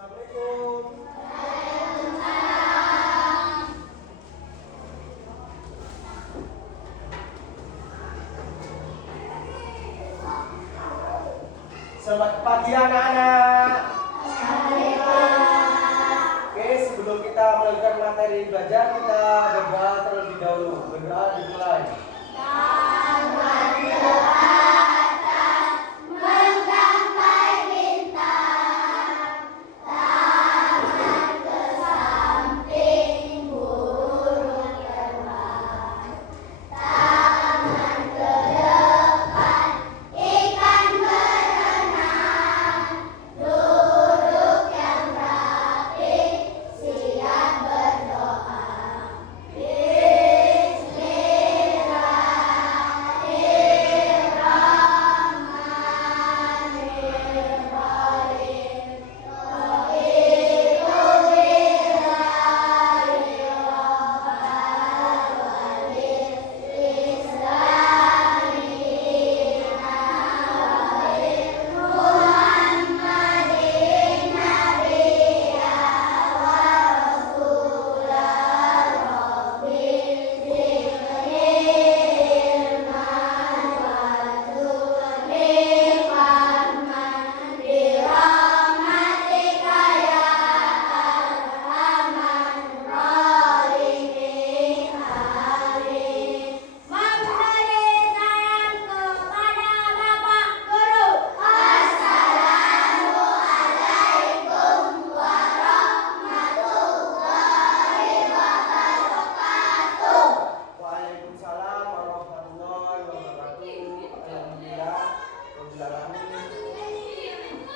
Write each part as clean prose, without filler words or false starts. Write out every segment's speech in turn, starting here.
Assalamualaikum. Selamat pagi anak-anak. Oke, sebelum kita melanjutkan materi belajar, kita berdoa terlebih dahulu. Berdoa dimulai.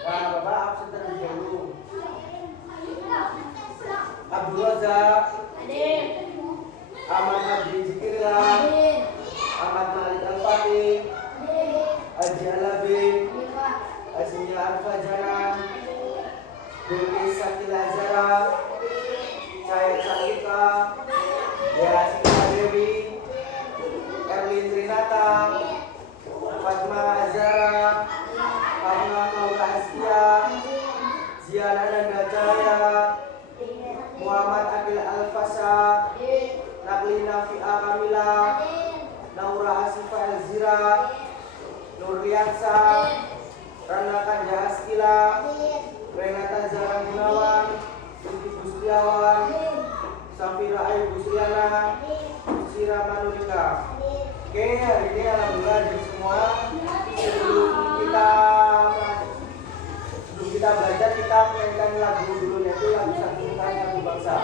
Nah, Bapak absen terlebih dahulu. Abdul Razak, Ahmad Abdi Zikirlah, Ahmad Malik Al-Fatih, Haji Alabin, Azmiya Al-Fajana, Bilqis Sakila Zara, Syed Salika, Yasin Dewi, Erlin Trinata, Fatma Azara, Fatma Maula Askia, Ziana Nanda Jaya, Muhammad Akil Al-Fasha, Nakli Nafi'a Kamila, Naura Asifa Elzira, Nurliansa, Rana Kanja Askila, Renata Zara Gunawan, Siti Gustiawan, Safira Ayu Gustiana, Sira Manulika. Oke, hari ini alhamdulillah jadi semua. Sebelum kita belajar, kita menyanyikan lagu dulu, yaitu lagu Santunan Lagu Bangsa.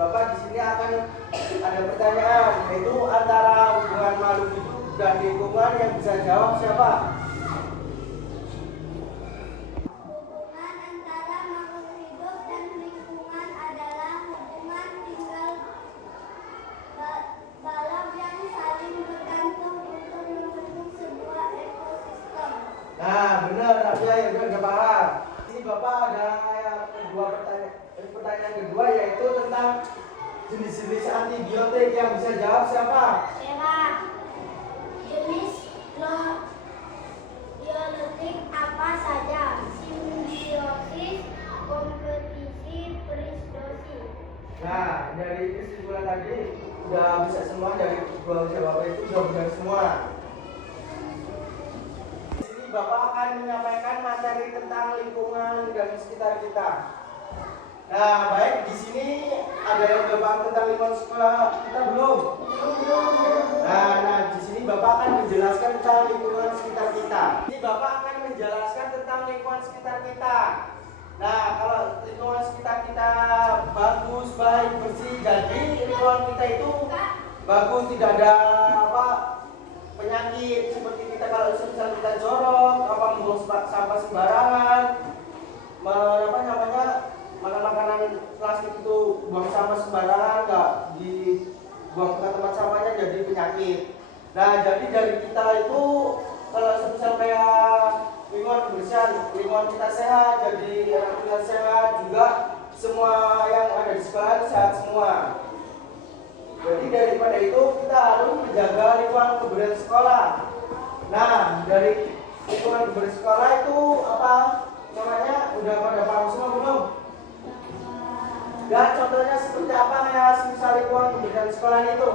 Bapak di sini akan ada pertanyaan, yaitu antara hubungan makhluk hidup dan lingkungan, yang bisa jawab siapa? Hubungan antara makhluk hidup dan lingkungan adalah hubungan tinggal balap yang saling bergantung untuk membentuk sebuah ekosistem. Nah, benar, Rabia yang udah paham. Ini Bapak ada kedua pertanyaan kedua, yaitu tentang jenis-jenis antibiotik. Yang bisa jawab siapa? Siapa? Jenis biotik apa saja? Simbiosis, Nah, dari kesimpulan tadi udah bisa semua, dari dua usia Bapak itu sudah benar semua. Di sini Bapak akan menyampaikan materi tentang lingkungan dan sekitar kita. Nah, baik, di sini ada yang Bapak tentang lingkungan sekolah kita belum? Nah, di sini Bapak akan menjelaskan tentang lingkungan sekitar kita. Ini Bapak akan menjelaskan tentang lingkungan sekitar kita. Nah, kalau lingkungan sekitar kita bagus, baik, bersih, jadi lingkungan kita itu bagus, tidak ada penyakit seperti kita kalau misal kita jorok, membuang sampah sembarangan, makan makanan plastik itu buang sampah sembarangan, nggak dibuang ke tempat sampahnya jadi penyakit. Nah, jadi dari kita itu kalau misal kayak lingkungan kebersihan, lingkungan kita sehat, jadi anak kita sehat juga, semua yang ada di sekolah sehat semua. Jadi daripada itu kita harus menjaga lingkungan kebersihan sekolah. Nah, dari lingkungan kebersihan sekolah itu apa namanya? Udah pada paham semua belum? Dan contohnya seperti apa ya misal lingkungan kebersihan sekolah itu?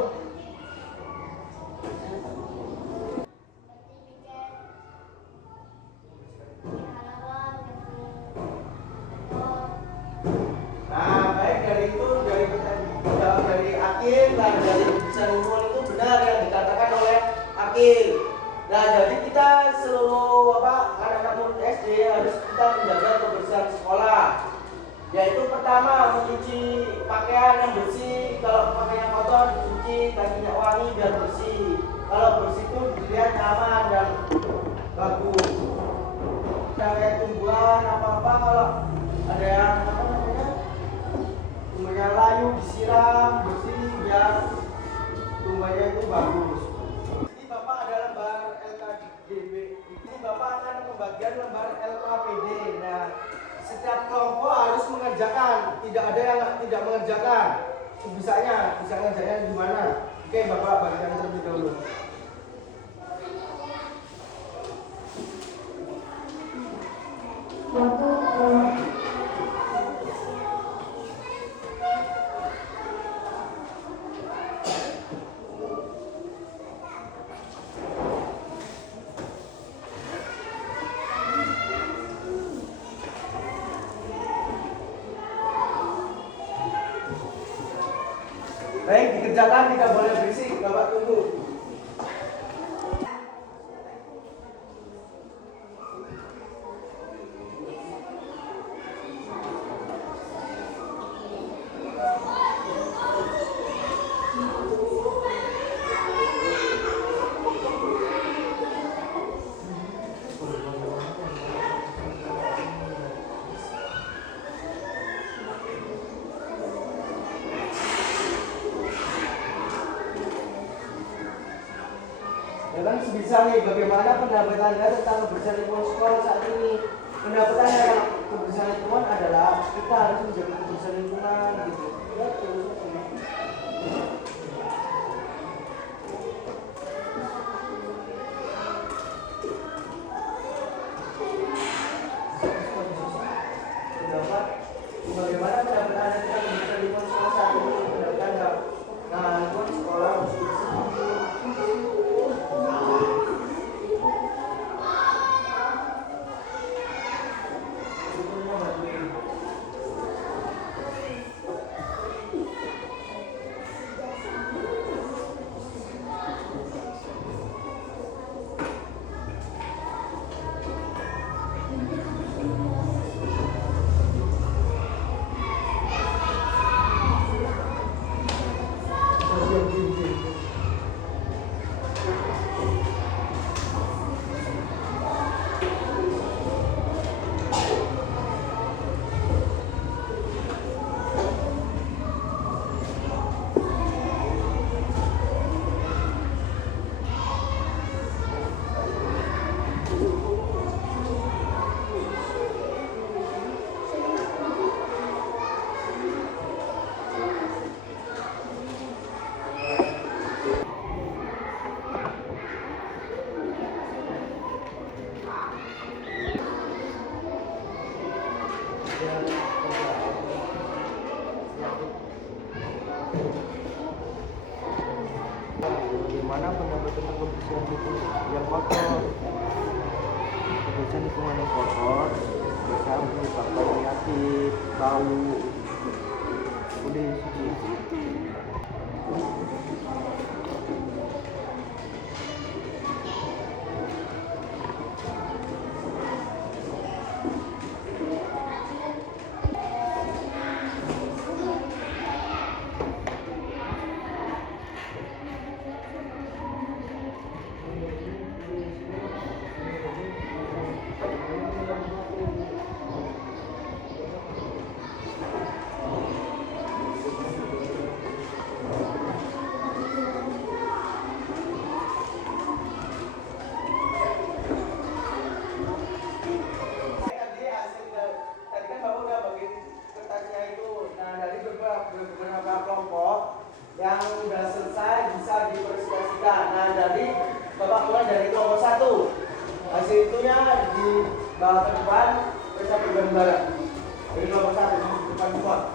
Nah, baik, dari itu dari Akil, nah dari kebersihan lingkungan itu benar yang dikatakan oleh Akil. Nah, jadi kita seluruh anak-anak murid SD harus kita menjaga kebersihan sekolah. Yaitu pertama mencuci pakaian yang bersih, kalau pakaian kotor dicuci, kakinya wangi biar bersih. Kalau bersih itu dilihat nyaman dan bagus. Kayak tumbuhan apa-apa kalau ada yang tumbuhnya layu disiram bersih biar tumbuhnya itu bagus. Ini Bapak ada lembar LKDB. Ini Bapak akan pembagian lembar LKPD. Nah, setiap kelompok harus mengerjakan, tidak ada yang tidak mengerjakan. Bisa ngerjainnya gimana? Oke, Bapak bagikan terlebih dahulu. Baik, dikerjakan, tidak boleh berisik. Bapak tunggu. Dan sebisa nih, bagaimana pendapat Anda tentang kebersihan lingkungan sekolah saat ini? Pendapat Anda tentang kebersihan lingkungan adalah kita harus menjaga kebersihan lingkungan gitu. Ya, terus. Pendapat, bagaimana pendapat Anda tentang kebersihan lingkungan sekolah saat ini? Pendapat Anda? Nah, lingkungan sekolah harus bersih. yang kotor. Kebersihan lingkungan yang kotor bisa menyebabkan penyakit, bau. Udah seperti itu. Beberapa kelompok yang sudah selesai bisa dipresentasikan. Nah, dari Bapak mulai dari kelompok 1. Hasil itunya di bawah ke depan bisa bergambaran. Dari kelompok 1 di depan semua.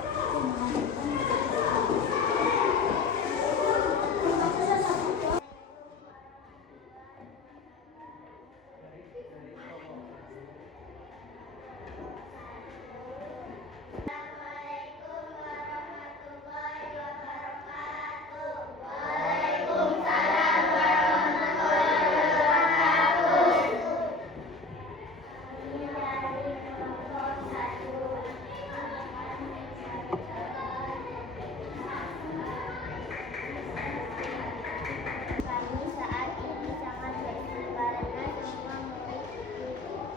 Kami saat ini sangat bersih karena semua murid mematuhi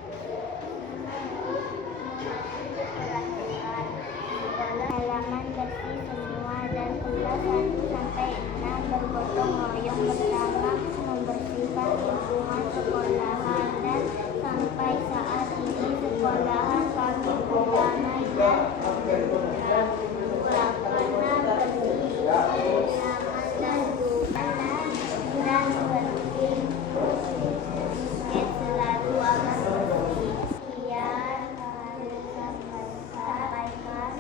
peraturan sekolah. Halaman bersih semua dan kelas 1 sampai 6 bergotong royong bersama membersihkan lingkungan sekolahan, dan sampai saat ini sekolahan kami berdamai dan tentram karena bersih, nyaman dan dan bersih. Tiket selalu akan bersih. Sekian sampaikan.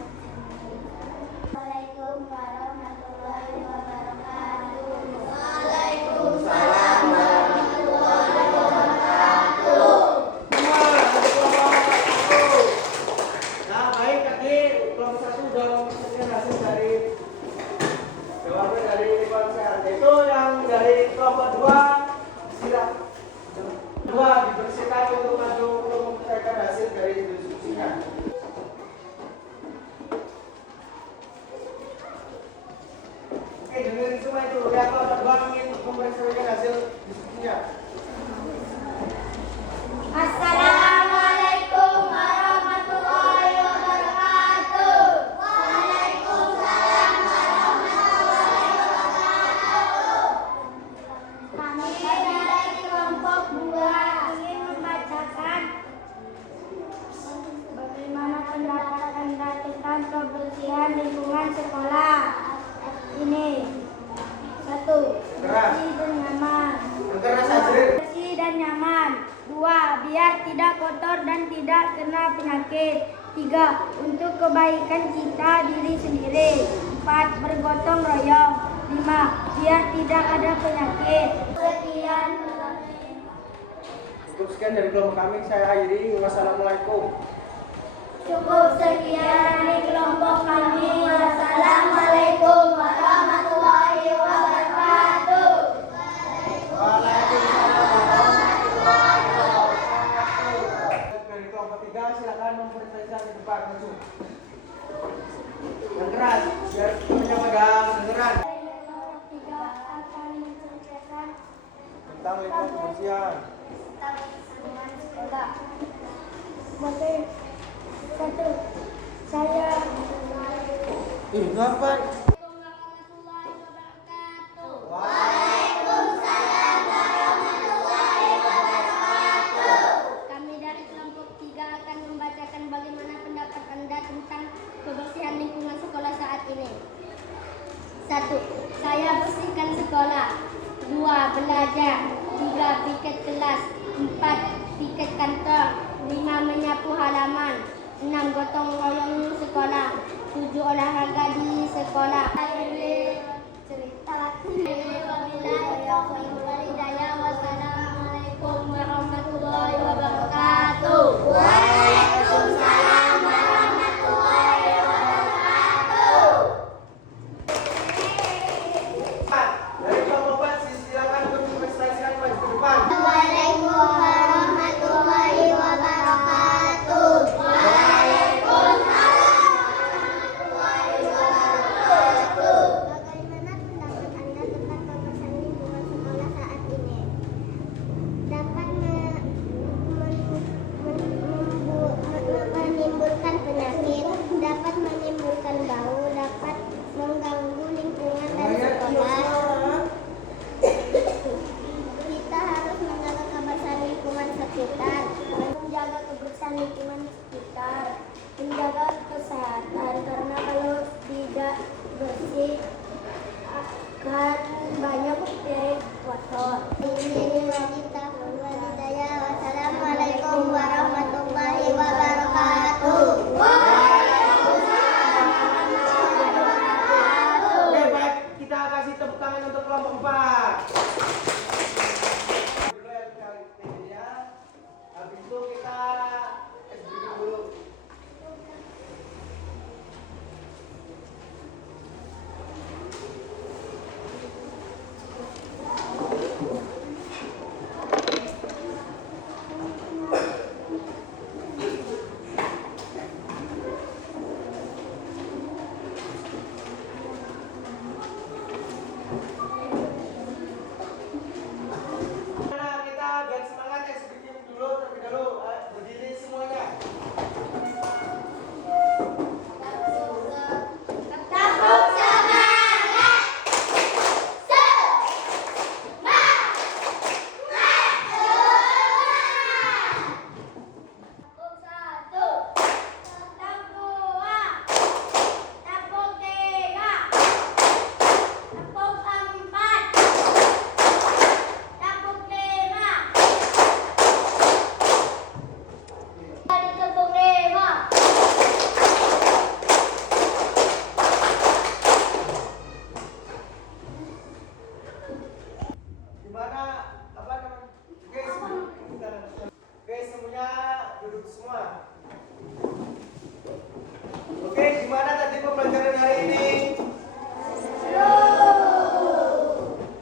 Assalamualaikum warahmatullahi wabarakatuh. Waalaikumsalam warahmatullahi wabarakatuh. Nah, baik, tadi kelompok 1 sudah mempresentasikan hasil dari jawaban dari konser. Itu yang dari kelompok 2 silakan. 2 dibersihkan untuk maju untuk mempresentasikan hasil dari diskusinya. Oke, dengerin semua itu. Ya, kelompok 2 ingin mempresentasikan hasil diskusinya. Assalamualaikum warahmatullahi wabarakatuh. Waalaikumsalam warahmatullahi wabarakatuh. Kami dari kelompok 2 ingin membacakan bagaimana pendapat Anda tentang kebersihan lingkungan sekolah. Ini 1. Bersih dan nyaman. Keras Azril. Bersih dan nyaman. 2. Biar tidak kotor dan tidak kena penyakit. 3. Untuk kebaikan kita diri sendiri. 4. Bergotong royong. 5. Biar tidak ada penyakit. Sekian. Cukup sekian dari kelompok kami, saya akhiri. Wassalamualaikum. Cukup sekian dari kelompok kami. Wassalamualaikum warahmatullahi wabarakatuh. Dari kelompok 3 silakan mempresentasikan ke depan maju. Yang keras, biar punya pegang dengeran. Kelompok 3 akan menceritakan Tentang lingkungan kebersihan. tentang lingkungan sekolah. Oke. 1. Saya Ngapa? Waalaikumsalam warahmatullahi wabarakatuh. Kami dari kelompok 3 akan membacakan bagaimana pendapat Anda tentang kebersihan lingkungan sekolah saat ini. 1. Saya bersihkan sekolah. 2. Belajar. 3. Piket kelas. 4. Piket kantor. 5. Menyapu halaman. 6. Gotong royong sekolah. 7. Olahraga di sekolah. Cerita. Wabillahi taufiq wal hidayah. warahmatullahi wabarakatuh. Waalaikumsalam warahmatullahi wabarakatuh. Dari kelompok 4 silakan untuk mempresentasikan maju ke depan. Assalamualaikum warahmatullahi wabarakatuh. Waalaikumsalam warahmatullahi wabarakatuh. Bagaimana pendapat Anda tentang kebersihan lingkungan sekolah saat ini? Dapat menimbulkan penyakit, dapat menimbulkan bau, dapat mengganggu lingkungan dan sekolah. Kita harus menjaga kebersihan lingkungan sekitar, menjaga kebersihan lingkungan sekitar, menjaga kesehatan karena kalau tidak bersih akan banyak bakteri kotor. Wassalamualaikum warahmatullahi wabarakatuh. Oke, baik, kita kasih tepuk tangan untuk kelompok 4. Dulu ya kali ini. Habis itu kita SBB dulu. Nah, kita biar semangat SBB dulu terlebih dahulu. Berdiri semuanya. Tepuk semangat. Tepuk 1, tepuk 2, tepuk 3, tepuk 4, tepuk 5. Ada tepuk 5. Gimana apa namanya? Oke, semuanya duduk semua. Oke, gimana tadi pembelajaran hari ini?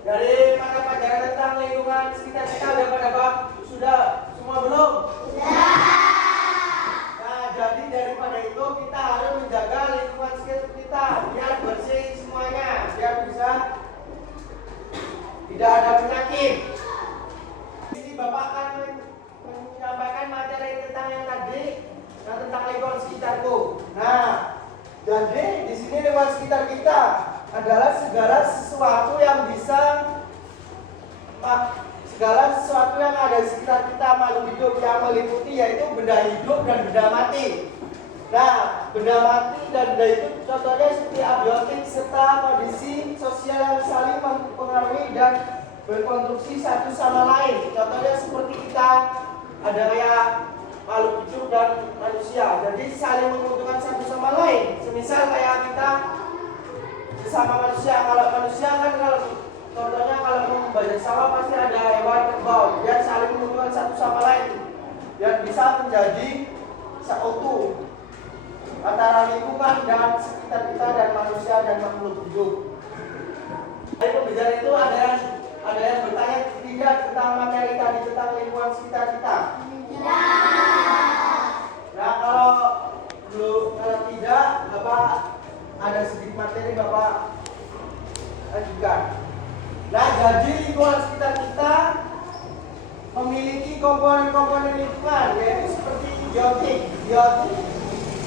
Dari pelajaran tentang lingkungan sekitar kita udah pada bab sudah semua belum? Nah, jadi daripada itu kita harus menjaga lingkungan sekitar kita biar bersih semuanya, biar bisa tidak ada penyakit. Ini Bapak akan menyampaikan materi tentang yang tadi, tentang lingkungan sekitarku. Nah, jadi di sini lingkungan sekitar kita adalah segala sesuatu yang ada di sekitar kita, makhluk hidup yang meliputi yaitu benda hidup dan benda mati. Nah, benda mati dan benda hidup contohnya seperti abiotik serta kondisi sosial yang saling mempengaruhi dan berkonstruksi satu sama lain. Contohnya seperti kita ada kayak makhluk hidup dan manusia, jadi saling menguntungkan satu sama lain. Semisal kayak kita sesama manusia, kalau manusia kan kalau contohnya kalau mau membajak sawah pasti ada hewan kerbau, dia saling menguntungkan satu sama lain dan bisa menjadi seutuh antara lingkungan dan sekitar kita dan manusia dan makhluk hidup. Dari pembicaraan itu ada yang bertanya tidak tentang materi tadi tentang lingkungan sekitar kita? Nah, kalau tidak, Bapak ada sedikit materi Bapak ajukan. Nah, jadi lingkungan sekitar kita memiliki komponen-komponen lingkungan yaitu seperti biotik. Biotik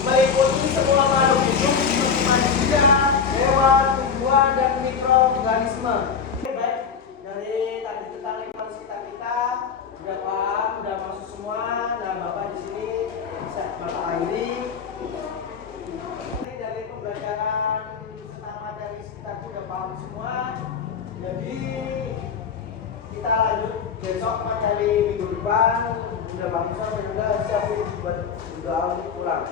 meliputi semua makhluk hidup seperti manusia, hewan, tumbuhan, dan mikroorganisme. Baik, dari tadi tentang lingkungan sekitar kita udah paham, udah masuk semua. Nah, Bapak di sini bisa Bapak akhiri. Ini dari pembelajaran tentang materi sekitarku udah paham semua. Jadi kita lanjut besok materi minggu depan udah paham semua, udah siap buat pulang.